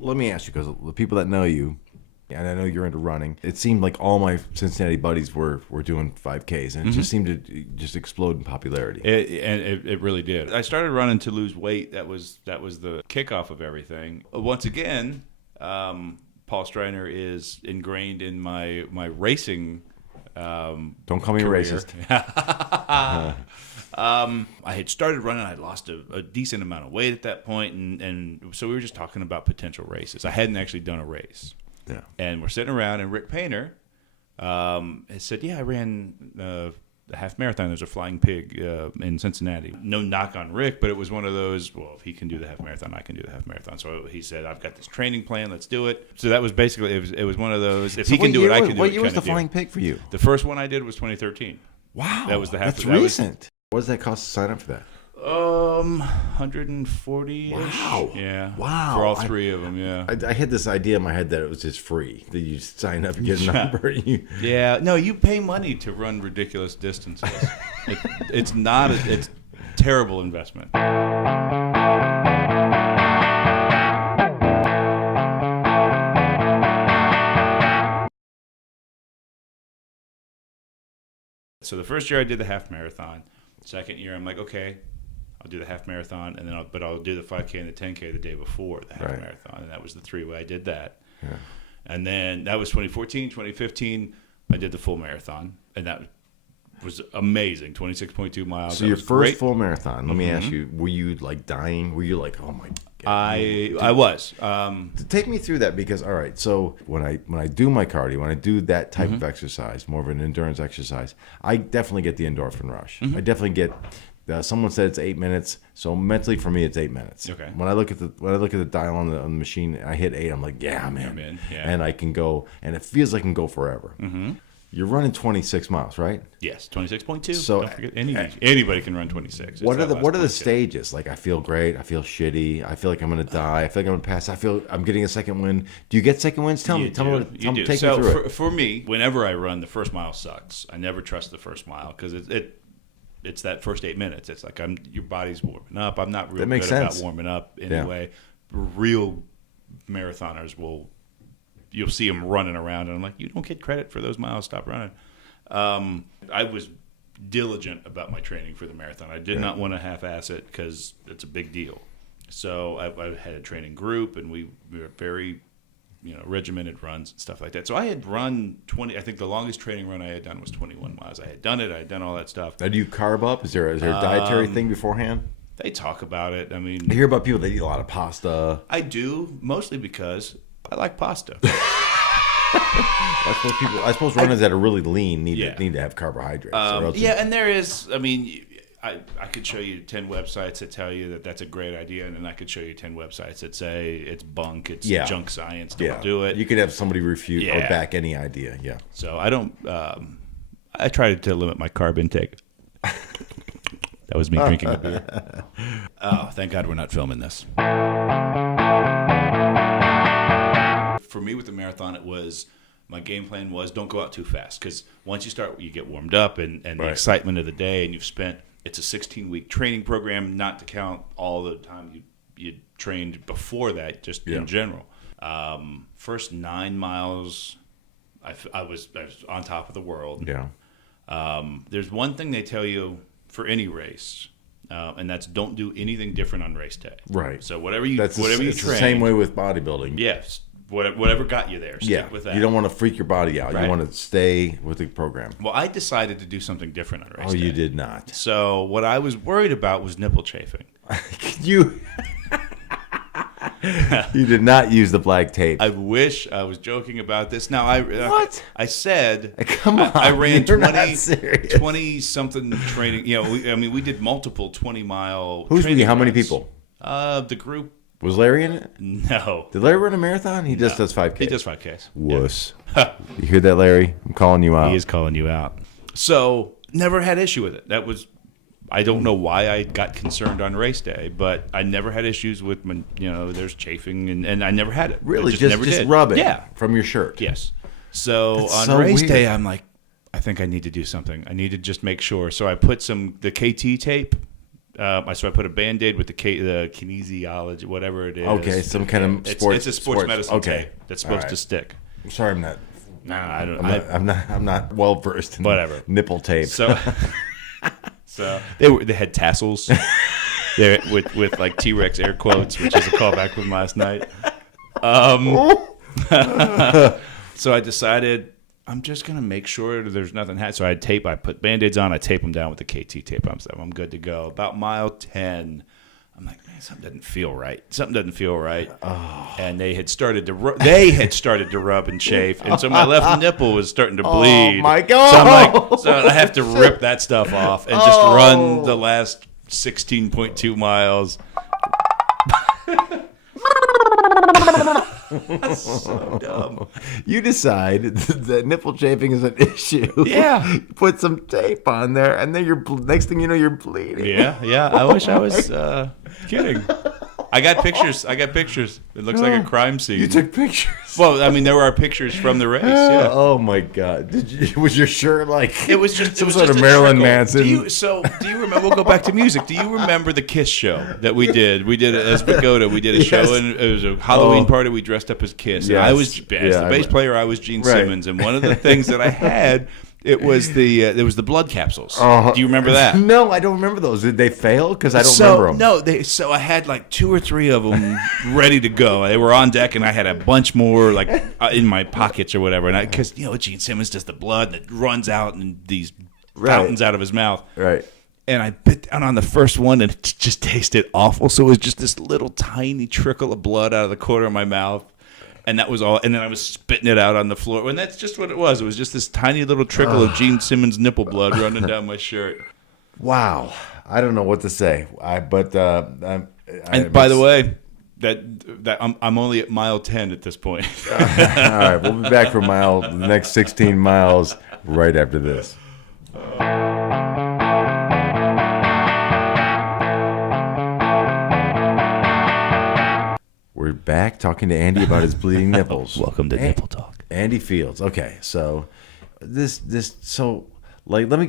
let me ask you, because the people that know you, and I know you're into running, it seemed like all my Cincinnati buddies were doing 5Ks, and it just seemed to just explode in popularity. It really did. I started running to lose weight. That was the kickoff of everything. Once again, Paul Streiner is ingrained in my racing. Don't call me career. racist. I had started running. I had lost a decent amount of weight at that point, and so we were just talking about potential races. I hadn't actually done a race. Yeah. And we're sitting around, and Rick Painter has said, "Yeah, I ran the half marathon. There's a Flying Pig in Cincinnati." No knock on Rick, but it was one of those. Well, if he can do the half marathon, I can do the half marathon. So he said, "I've got this training plan. Let's do it." So that was basically it was one of those. If he can do it, I can do it. What year was the Flying Pig for you? The first one I did was 2013. Wow, that was the half. That's recent. What does that cost to sign up for that? 140. Wow. Yeah. Wow. For all three of them. Yeah. I had this idea in my head that it was just free. That you sign up and get a number. Yeah. No, you pay money to run ridiculous distances. It's not. It's terrible investment. So the first year I did the half marathon. Second year I'm like, okay, I'll do the half marathon, and then I'll do the 5K and the 10K the day before the half marathon, and that was the three-way. I did that. Yeah. And then that was 2014. 2015, I did the full marathon, and that was amazing, 26.2 miles. So your first full marathon, let me ask you, were you like dying? Were you like, oh my God? I was. Take me through that, because, all right, so when I do my cardio, when I do that type of exercise, more of an endurance exercise, I definitely get the endorphin rush. I definitely get. Someone said it's 8 minutes, so mentally for me it's 8 minutes. Okay. When I look at the dial on the machine, I hit 8. I'm like, yeah, man. I'm in. Yeah. And I can go, and it feels like I can go forever. You're running 26 miles, right? Yes, 26.2. So don't forget, anybody can run 26. What are the stages? Like, I feel great. I feel shitty. I feel like I'm gonna die. I feel like I'm gonna pass. I feel I'm getting a second win. Do you get second wins? Tell me. Take me through it. For me, whenever I run, the first mile sucks. I never trust the first mile because it's that first 8 minutes. It's like your body's warming up. I'm not real good about warming up anyway. Yeah. Real marathoners you'll see them running around, and I'm like, you don't get credit for those miles. Stop running. I was diligent about my training for the marathon. I did not want to half-ass it because it's a big deal. So I had a training group, and we were very, regimented runs and stuff like that. So I had run 20. I think the longest training run I had done was 21 miles. I had done it. I had done all that stuff. Now, do you carb up? Is there a dietary thing beforehand? They talk about it. I mean, I hear about people that eat a lot of pasta. I do, mostly because I like pasta. I suppose runners that are really lean need to have carbohydrates. And there is. I mean, I could show you 10 websites that tell you that that's a great idea, and then I could show you 10 websites that say it's bunk, it's junk science. Don't do it. You could have somebody refute or back any idea. Yeah. So I don't. I try to limit my carb intake. That was me drinking a beer. Oh, thank God we're not filming this. For me with the marathon, my game plan was don't go out too fast, because once you start, you get warmed up and the excitement of the day, and it's a 16-week training program, not to count all the time you trained before that, just in general. First 9 miles, I was on top of the world. Yeah. There's one thing they tell you for any race, and that's don't do anything different on race day. Right. So whatever you train. It's the same way with bodybuilding. Yes. Whatever got you there, stick with that. You don't want to freak your body out. Right. You want to stay with the program. Well, I decided to do something different on race day. You did not. So what I was worried about was nipple chafing. You did not use the black tape. I wish I was joking about this. Now, what? I said, come on, I ran 20-something training. We did multiple 20-mile Who's we? How runs. Many people? The group. Was Larry in it? No. Did Larry run a marathon? He just does 5Ks. He does 5Ks. Wuss. Yeah. You hear that, Larry? I'm calling you out. He is calling you out. So, never had issue with it. I don't know why I got concerned on race day, but I never had issues with, there's chafing, and I never had it. Really? Just rub it from your shirt? Yes. So, That's on race weird. day, I'm like, I think I need to do something. I need to just make sure. So, I put the KT tape So I put a Band-Aid with the kinesiology, whatever it is. Okay, some kind of sports. It's a sports medicine tape that's supposed to stick. I'm sorry, I'm not. Nah, I don't. I'm not well versed in whatever nipple tape. So they had tassels. They with like T-Rex air quotes, which is a callback from last night. So I decided I'm just gonna make sure there's nothing. So I put Band-Aids on. I tape them down with the KT tape. I'm good to go. About mile 10. I'm like, man, something doesn't feel right. Oh. And they had started to rub and chafe, and so my left nipple was starting to bleed. Oh my God! So I have to rip that stuff off and just run the last 16.2 miles. So dumb. You decide that nipple chafing is an issue. Yeah. Put some tape on there, and then next thing you know, you're bleeding. Yeah. I wish I was kidding. I got pictures. It looks like a crime scene. You took pictures? Well, I mean, there were pictures from the race. Yeah. Oh my God! Was your shirt like? It was just. Some sort of Marilyn Manson. Do you remember? We'll go back to music. Do you remember the Kiss show that we did? We did it as Pagoda. We did a show, and it was a Halloween party. We dressed up as Kiss. Yes. And I was as the bass player. I was Gene Simmons, and one of the things that I had. It was the blood capsules. Do you remember that? No, I don't remember those. Did they fail? Because I don't remember them. No, so I had like 2 or 3 of them ready to go. They were on deck, and I had a bunch more like in my pockets or whatever. And because Gene Simmons does the blood, and it runs out in these fountains out of his mouth. Right. And I bit down on the first one, and it just tasted awful. So it was just this little tiny trickle of blood out of the corner of my mouth. And that was all. And then I was spitting it out on the floor. And that's just what it was. It was just this tiny little trickle of Gene Simmons nipple blood running down my shirt. Wow. I don't know what to say. And by the way, that I'm only at mile 10 at this point. All right. We'll be back for the next 16 miles right after this. We're back talking to Andy about his bleeding nipples. Welcome to Nipple Talk. Andy Fields. Okay, so let me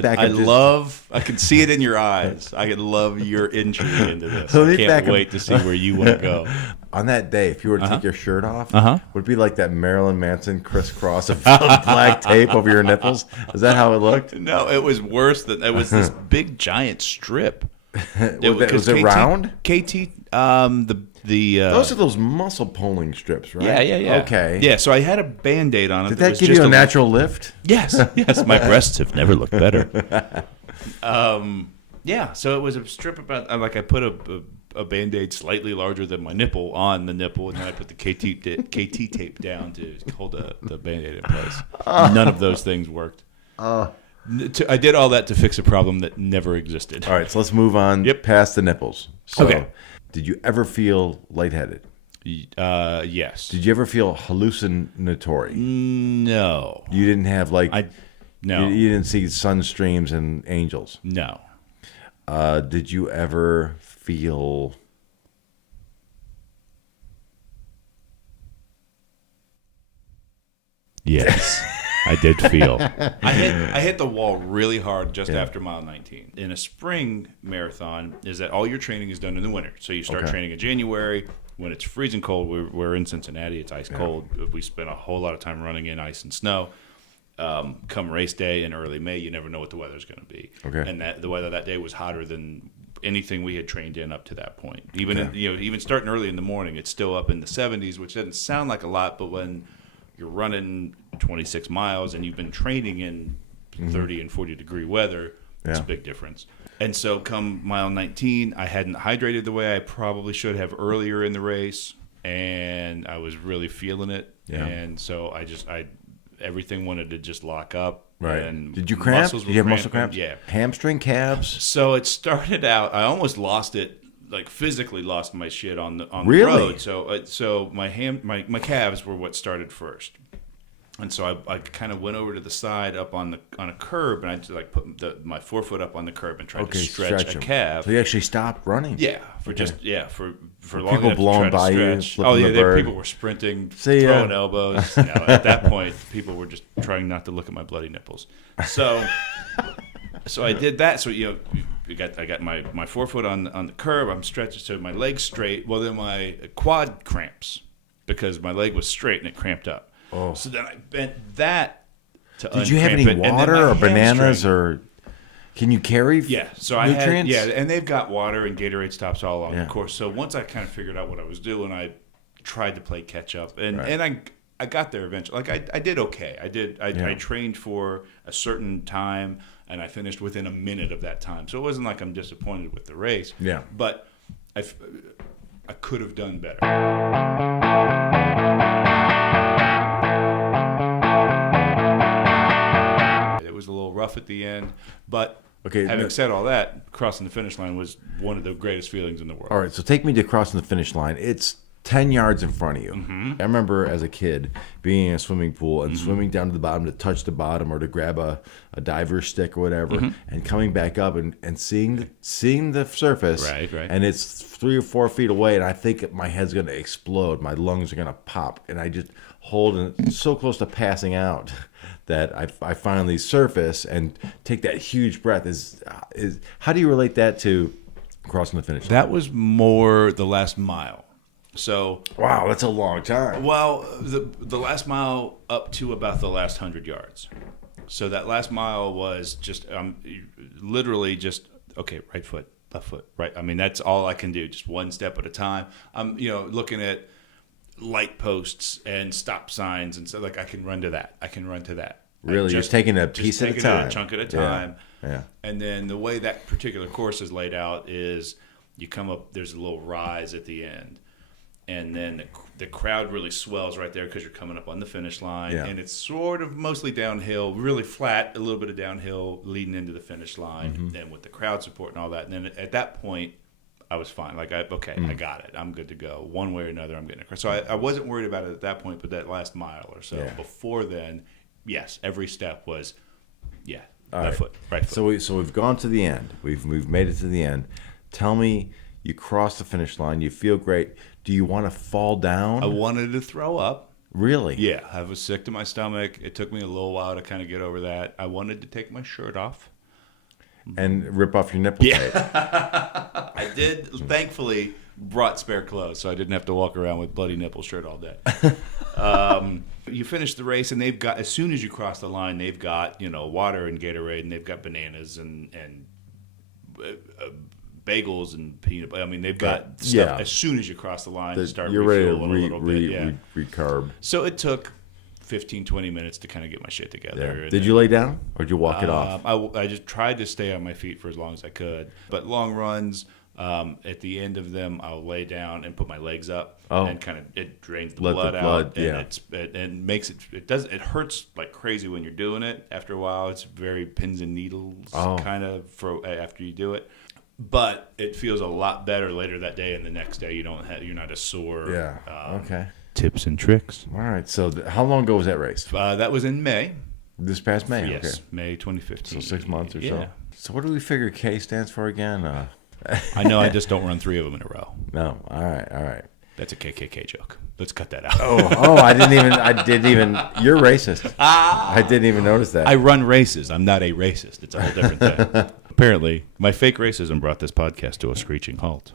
back up. I can see it in your eyes. I could love your entry into this. I can't wait to see where you want to go. On that day, if you were to take your shirt off, would it be like that Marilyn Manson crisscross of black tape over your nipples? Is that how it looked? No, it was worse. It was this big giant strip. Was it round? KT, those are those muscle pulling strips, right? Yeah. Okay. Yeah, so I had a Band-Aid on it. Did that give you a natural lift? Yes. My breasts have never looked better. Yeah, so it was a strip about, I put a Band-Aid slightly larger than my nipple on the nipple, and then I put the KT tape down to hold the Band-Aid in place. None of those things worked. I did all that to fix a problem that never existed. All right, so let's move on past the nipples. So, did you ever feel lightheaded? Yes. Did you ever feel hallucinatory? No. You didn't have no. You didn't see sun streams and angels? No. Did you ever feel... Yes. I did feel. I hit the wall really hard just after mile 19. In a spring marathon, is that all your training is done in the winter. So you start training in January when it's freezing cold. We're in Cincinnati. It's ice cold. We spend a whole lot of time running in ice and snow. Come race day in early May, you never know what the weather's going to be. Okay. And the weather that day was hotter than anything we had trained in up to that point. Even starting early in the morning, it's still up in the 70s, which doesn't sound like a lot, but when you're running 26 miles and you've been training in 30 and 40 degree weather, it's a big difference. And so come mile 19, I hadn't hydrated the way I probably should have earlier in the race, and I was really feeling it. Yeah. And so everything wanted to just lock up. Right. And did you cramp? Did you have muscle cramps? Yeah. Hamstring, calves? So it started out, I almost lost it. Like physically lost my shit on the road. So my calves were what started first, and so I kind of went over to the side up on a curb, and I just put my forefoot up on the curb and tried to stretch a calf. So you actually stopped running? Yeah, for long people enough blowing by you. People were sprinting, throwing elbows. At that point, people were just trying not to look at my bloody nipples. So I did that. So I got my forefoot on the curb. I'm stretched so my leg's straight. Well, then my quad cramps because my leg was straight and it cramped up. Oh. So then I bent that to Did you have any water or bananas or can you carry so nutrients? I had, and they've got water and Gatorade stops all along the course. So once I kind of figured out what I was doing, I tried to play catch up. And I got there eventually. Like I did okay. I trained for a certain time and I finished within a minute of that time. So it wasn't like I'm disappointed with the race. Yeah. But I could have done better. It was a little rough at the end, but having said all that, crossing the finish line was one of the greatest feelings in the world. All right, so take me to crossing the finish line. It's 10 yards in front of you. Mm-hmm. I remember as a kid being in a swimming pool and swimming down to the bottom to touch the bottom or to grab a diver's stick or whatever and coming back up and seeing the surface. Right. And it's 3 or 4 feet away and I think my head's going to explode. My lungs are going to pop. And I just hold and so close to passing out that I finally surface and take that huge breath. Is how do you relate that to crossing the finish line? That was more the last mile. So wow, that's a long time. Well, the last mile up to about the last 100 yards. So that last mile was just literally just okay, right foot, left foot, right. I mean, that's all I can do, just one step at a time. I'm looking at light posts and stop signs and so like I can run to that. Really, just taking a piece at a time, a chunk at a time. Yeah. And then the way that particular course is laid out is you come up. There's a little rise at the end. And then the crowd really swells right there because you're coming up on the finish line. Yeah. And it's sort of mostly downhill, really flat, a little bit of downhill leading into the finish line. And with the crowd support and all that. And then at that point, I was fine. Like, I got it. I'm good to go. One way or another, I'm getting across. So I wasn't worried about it at that point, but that last mile or so. Yeah. Before then, yes, every step was, right foot. So we've gone to the end. We've made it to the end. Tell me, you cross the finish line. You feel great. Do you want to fall down? I wanted to throw up. Really? Yeah. I was sick to my stomach. It took me a little while to kind of get over that. I wanted to take my shirt off. And rip off your nipple tape. I did. Thankfully, brought spare clothes, so I didn't have to walk around with bloody nipple shirt all day. You finish the race, and they've got, as soon as you cross the line, they've got, water and Gatorade, and they've got bananas and bagels and peanut butter. I mean, they've got stuff as soon as you cross the line to start refueling a little bit. Recarb. So it took 15, 20 minutes to kind of get my shit together. Yeah. Did you lay down or did you walk it off? I just tried to stay on my feet for as long as I could. But long runs, at the end of them, I'll lay down and put my legs up and kind of it drains the blood out. And it makes it hurts like crazy when you're doing it. After a while, it's very pins and needles kind of after you do it. But it feels a lot better later that day and the next day. You're not as sore. Yeah. Okay. Tips and tricks. All right. So how long ago was that race? That was in May. This past May? Yes, okay. May 2015. So 6 months or so? So what do we figure K stands for again? I know I just don't run 3 of them in a row. No. All right. That's a KKK joke. Let's cut that out. I didn't even, you're racist. I didn't even notice that. I run races. I'm not a racist. It's a whole different thing. Apparently, my fake racism brought this podcast to a screeching halt.